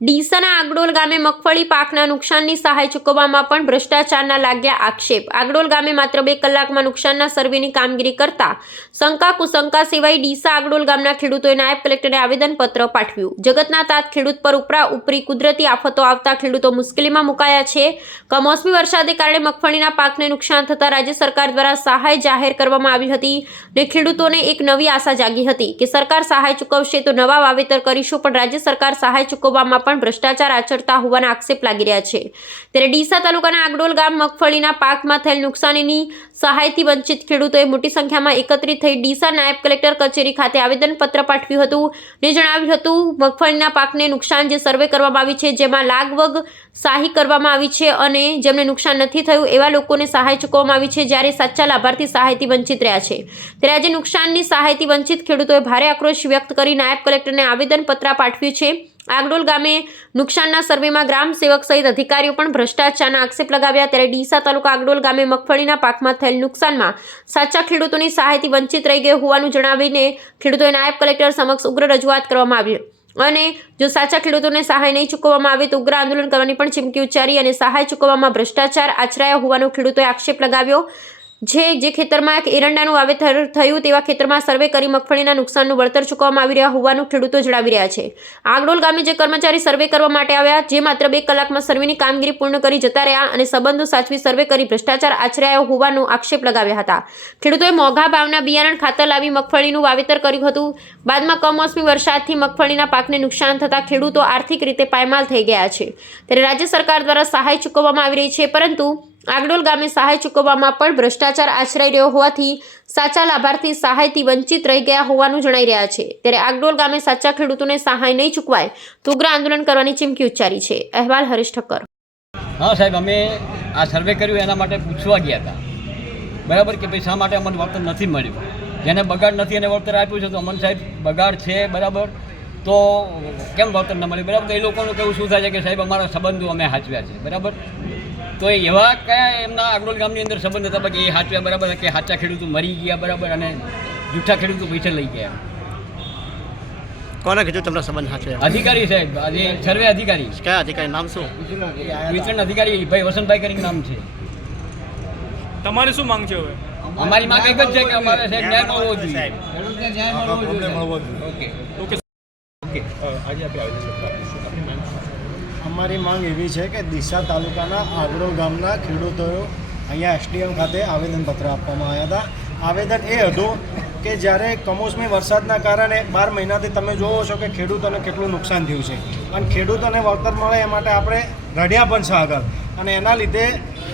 ડીસાના આગડોલ ગામે મગફળી પાકના નુકસાનની સહાય ચૂકવવામાં પણ ભ્રષ્ટાચારના લાગ્યા આક્ષેપ. આગડોલ ગામે માત્ર બે કલાકમાં નુકસાનના સર્વેની કામગીરી કરતા શંકા કુશંકા સિવાય ડીસા આગડોલ ગામના ખેડૂતોએ નાયબ કલેક્ટરને આવેદનપત્ર પાઠવ્યું. જગતના તાત ખેડૂત પર ઉપરા ઉપરી કુદરતી આફતો આવતા ખેડૂતો મુશ્કેલીમાં મુકાયા છે. કમોસમી વરસાદને કારણે મગફળીના પાકને નુકસાન થતા રાજ્ય સરકાર દ્વારા સહાય જાહેર કરવામાં આવી હતી ને ખેડૂતોને એક નવી આશા જાગી હતી કે સરકાર સહાય ચૂકવશે તો નવા વાવેતર કરીશું, પણ રાજ્ય સરકાર સહાય ચૂકવવામાં પણ ભ્રષ્ટાચાર આચરતા હોવાના આક્ષેપ લાગી રહ્યા છે. ત્યારે ડીસા તાલુકાના આગડોલ ગામ મગફળીના પાકમાં થયેલ નુકસાનીની સહાયથી વંચિત ખેડૂતોએ મોટી સંખ્યામાં એકત્રિત થઈ ડીસા નાયબ કલેક્ટર કચેરી ખાતે આવેદનપત્ર પાઠવ્યું હતું ને જણાવ્યું હતું, મગફળીના પાકને નુકસાન જે સર્વે કરવામાં આવી છે, જેમાં લાગવગ શાહી કરવામાં આવી છે અને જેમને નુકસાન નથી થયું એવા લોકોને સહાય ચૂકવવામાં આવી છે જ્યારે સાચા લાભાર્થી સહાયથી વંચિત રહ્યા છે. ત્યારે આજે નુકસાનની સહાયથી વંચિત ખેડૂતોએ ભારે આક્રોશ વ્યક્ત કરી નાયબ કલેક્ટરને આવેદનપત્ર પાઠવ્યું છે. આગડોલ ગામે નુકસાનના સર્વેમાં ગ્રામ સેવક સહિત અધિકારીઓ પણ ભ્રષ્ટાચારના આક્ષેપ લગાવ્યા ત્યારે ડીસા તાલુકા આગડોલ ગામે મગફળીના પાકમાં થયેલ નુકસાનમાં સાચા ખેડૂતોની સહાયથી વંચિત રહી ગયો હોવાનું જણાવીને ખેડૂતોએ નાયબ કલેક્ટર સમક્ષ ઉગ્ર રજૂઆત કરવામાં આવી. અને જો સાચા ખેડૂતોને સહાય નહીં ચૂકવવામાં આવે તો ઉગ્ર આંદોલન કરવાની પણ ચીમકી ઉચ્ચારી અને સહાય ચૂકવવામાં ભ્રષ્ટાચાર આચરાયા હોવાનો ખેડૂતોએ આક્ષેપ લગાવ્યો. જે જે ખેતરમાં એરંડાનું વાવેતર થયું તેવા ખેતરમાં સર્વે કરી મગફળીના નુકસાનનું વળતર ચૂકવવામાં આવી રહ્યા હોવાનું ખેડૂતો જણાવી રહ્યા છે. આગડોલ ગામે જે કર્મચારી સર્વે કરવા માટે આવ્યા, જે માત્ર બે કલાકમાં સર્વેની કામગીરી પૂર્ણ કરી જતા રહ્યા અને સંબંધો સાચવી સર્વે કરી ભ્રષ્ટાચાર આચરાયો હોવાનો આક્ષેપ લગાવ્યા હતા. ખેડૂતોએ મોંઘા ભાવના બિયારણ ખાતર લાવી મગફળીનું વાવેતર કર્યું હતું. બાદમાં કમોસમી વરસાદથી મગફળીના પાકને નુકસાન થતાં ખેડૂતો આર્થિક રીતે પાયમાલ થઈ ગયા છે. ત્યારે રાજ્ય સરકાર દ્વારા સહાય ચૂકવવામાં આવી રહી છે, પરંતુ આગડોલ ગામે સહાય ચૂકવવામાં પણ ભ્રષ્ટાચાર આચરાઈ રહ્યો હોવાથી સાચા લાભાર્થી સહાયથી વંચિત રહી ગયા હોવાનું જણાઈ રહ્યા છે. ત્યારે આગડોલ ગામે સાચા ખેડૂતોને સહાય નહીં ચૂકવાય તો ઉગ્ર આંદોલન કરવાની ચીમકી ઉચ્ચારી છે. અહેવાલ હરીશ ઠક્કર. હા, સાહેબ, અમે આ સર્વે કર્યું, એના માટે પૂછવા ગયા હતા. બરાબર કે ભાઈ, શા માટે અમને વળતર નથી મળ્યું? જેને બગાડ નથી એને વળતર આપ્યું છે, તો અમન સાહેબ, બગાડ છે, બરાબર? તો કેમ વળતર ન મળ્યું? બરાબર એ લોકોનું કેવું શું થાય છે કે સાહેબ, અમારા સંબંધો અમે હાચવ્યા છે, બરાબર? તો એવા કયા એમના આગળોલ ગામની અંદર સંબંધ હતા? કે એ હાચવ્યા બરાબર કે હાચા ખેડૂતો મરી ગયા બરાબર અને જૂઠા ખેડૂતો પૈસા લઈ ગયા કોને કીધું તમને સંબંધ સાચવે અધિકારી સાહેબ આજે સર્વે અધિકારી. કયા અધિકારી નામ શું? વિતરણ અધિકારી ભાઈ વસંતભાઈ કરીને નામ છે. તમારી શું માંગ છે હવે? અમારી માંગ એક જ છે કે અમારે સાહેબ ન્યાય મળવો જોઈએ. ખેડૂતને ન્યાય મળવો જોઈએ. ઓકે. ઓકે. અમારી માંગ એવી છે કે ડીસા તાલુકાના આગરોલ ગામના ખેડૂતો અહીંયા એસડીએમ ખાતે આવેદનપત્ર આપવામાં આવ્યા હતા. આવેદન એ હતું કે જ્યારે કમોસમી વરસાદના કારણે બાર મહિનાથી તમે જોવો છો કે ખેડૂતોને કેટલું નુકસાન થયું છે. અને ખેડૂતોને વળતર મળે એ માટે આપણે રડ્યા પણ છે આગળ. અને એના લીધે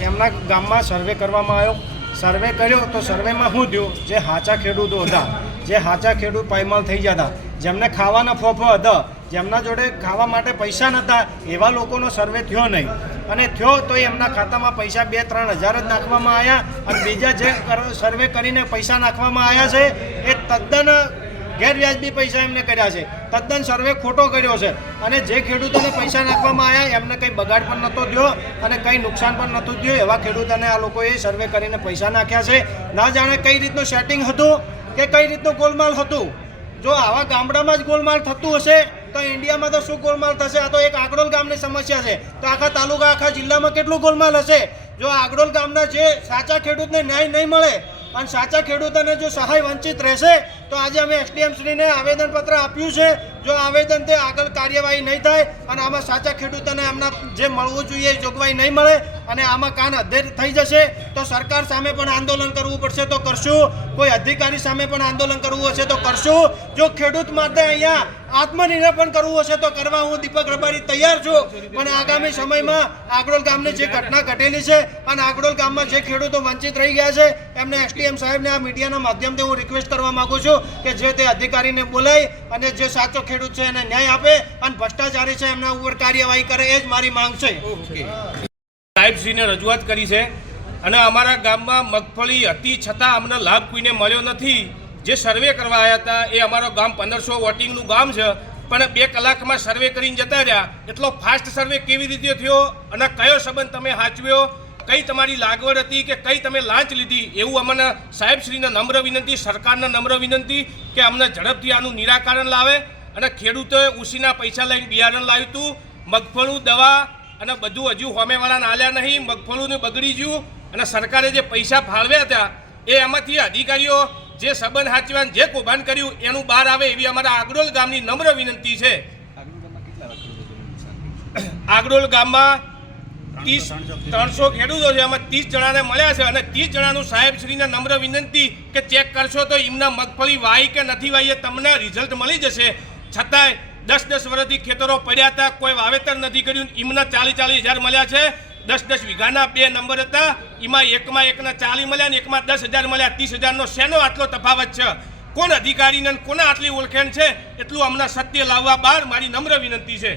એમના ગામમાં સર્વે કરવામાં આવ્યો. સર્વે કર્યો તો સર્વેમાં શું થયું? જે સાચા ખેડૂતો હતા, જે સાચા ખેડૂત પાયમાલ થઈ જતા જેમને ખાવાના ફોફો હતા, જેમના જોડે ખાવા માટે પૈસા નહોતા, એવા લોકોનો સર્વે થયો નહીં. અને થયો તો એમના ખાતામાં પૈસા બે ત્રણ હજાર જ નાખવામાં આવ્યા અને બીજા જે સર્વે કરીને પૈસા નાખવામાં આવ્યા છે, એ તદ્દન ગેરવ્યાજબી પૈસા એમને કર્યા છે. તદ્દન સર્વે ખોટો કર્યો છે. અને જે ખેડૂતોને પૈસા નાખવામાં આવ્યા, એમને કંઈ બગાડ પણ નહોતો થયો અને કંઈ નુકસાન પણ નહોતું થયું, એવા ખેડૂતોને આ લોકોએ સર્વે કરીને પૈસા નાખ્યા છે. ના જાણે કઈ રીતનું સેટિંગ હતું કે કઈ રીતનું ગોલમાલ હતું? જો આવા ગામડામાં જ ગોલમાલ થતું હશે, તો ઇન્ડિયામાં તો શું ગોલમાલ થશે? આ તો એક આગડોલ ગામની સમસ્યા છે. તો આખા તાલુકા, આખા જિલ્લામાં કેટલું ગોલમાલ હશે? જો આગડોલ ગામના જે સાચા ખેડૂતને ન્યાય નહીં મળે, અને સાચા ખેડૂતોને જો સહાય વંચિત રહેશે, તો આજે અમે એસડીએમ શ્રીને આવેદનપત્ર આપ્યું છે. જો આવેદન તે આગળ કાર્યવાહી નહીં થાય, અને આમાં સાચા ખેડૂતોને એમના જે મળવું જોઈએ જોગવાઈ નહીં મળે અને આમાં કાન અધેર થઈ જશે, તો સરકાર સામે પણ આંદોલન કરવું પડશે, તો કરશું. કોઈ અધિકારી સામે પણ આંદોલન કરવું હશે, તો કરશું. જો ખેડૂત માટે અહીંયા આત્મનિર્ભર કરવું હશે, તો કરવા હું દીપક રબારી તૈયાર છું. પણ આગામી સમયમાં આગડોલ ગામની જે ઘટના ઘટેલી છે અને આગડોલ ગામમાં જે ખેડૂતો વંચિત રહી ગયા છે, એમને એસટીએમ સાહેબને આ મીડિયાના માધ્યમથી હું રિક્વેસ્ટ કરવા માગું છું કે જે તે અધિકારીને બોલાય અને જે સાચો ખેડૂત છે એને ન્યાય આપે અને ભ્રષ્ટાચારી છે એમના ઉપર કાર્યવાહી કરે, એ જ મારી માંગ છે. સાહેબશ્રીને રજૂઆત કરી છે અને અમારા ગામમાં મગફળી હતી છતાં અમને લાભ કોઈને મળ્યો નથી. જે સર્વે કરવા આવ્યા હતા એ અમારો ગામ પંદરસો વોટિંગનું ગામ છે, પણ બે કલાકમાં સર્વે કરીને જતા રહ્યા. એટલો ફાસ્ટ સર્વે કેવી રીતે થયો અને કયો સંબંધ તમે સાચવ્યો કઈ તમારી લાગવડ હતી કે કઈ તમે લાંચ લીધી, એવું અમને સાહેબશ્રીને નમ્ર વિનંતી, સરકારને નમ્ર વિનંતી કે અમને ઝડપથી આનું નિરાકરણ લાવે. અને ખેડૂતોએ ઉસીના પૈસા લઈને બિયારણ લાવ્યું હતું મગફળું દવા અને બધું હજુ હોમેવાળાને આલ્યા નહીં મગફળું બગડી ગયું. અને સરકારે જે પૈસા ફાળવ્યા હતા, એ એમાંથી અધિકારીઓ જે સંબંધ હાચવાન જે કૌભાંડ કર્યું, એનું બહાર આવે એવી અમારા આગડોલ ગામની નમ્ર વિનંતી છે. આગડોલ ગામમાં ત્રીસ, ત્રણસો ખેડૂતો છે, એમાં ત્રીસ જણાને મળ્યા છે અને ત્રીસ જણાનું સાહેબશ્રીને નમ્ર વિનંતી કે ચેક કરશો તો એમના મગફળી વાઈ કે નથી વાઈ એ તમને રિઝલ્ટ મળી જશે. છતાંય દસ દસ વર્ષથી ખેતરો પડ્યા હતા, કોઈ વાવેતર નથી કર્યું, એમના ચાલીસ ચાલીસ હજાર મળ્યા છે. દસ દસ વીઘાના બે નંબર હતા, એમાં એકમાં એકના ચાલીસ મળ્યા ને એકમાં દસ હજાર મળ્યા. ત્રીસ હજારનો શેનો આટલો તફાવત છે? કોણ અધિકારીને કોના આટલી ઓળખેણ છે? એટલું હમણાં સત્ય લાવવા બહાર મારી નમ્ર વિનંતી છે.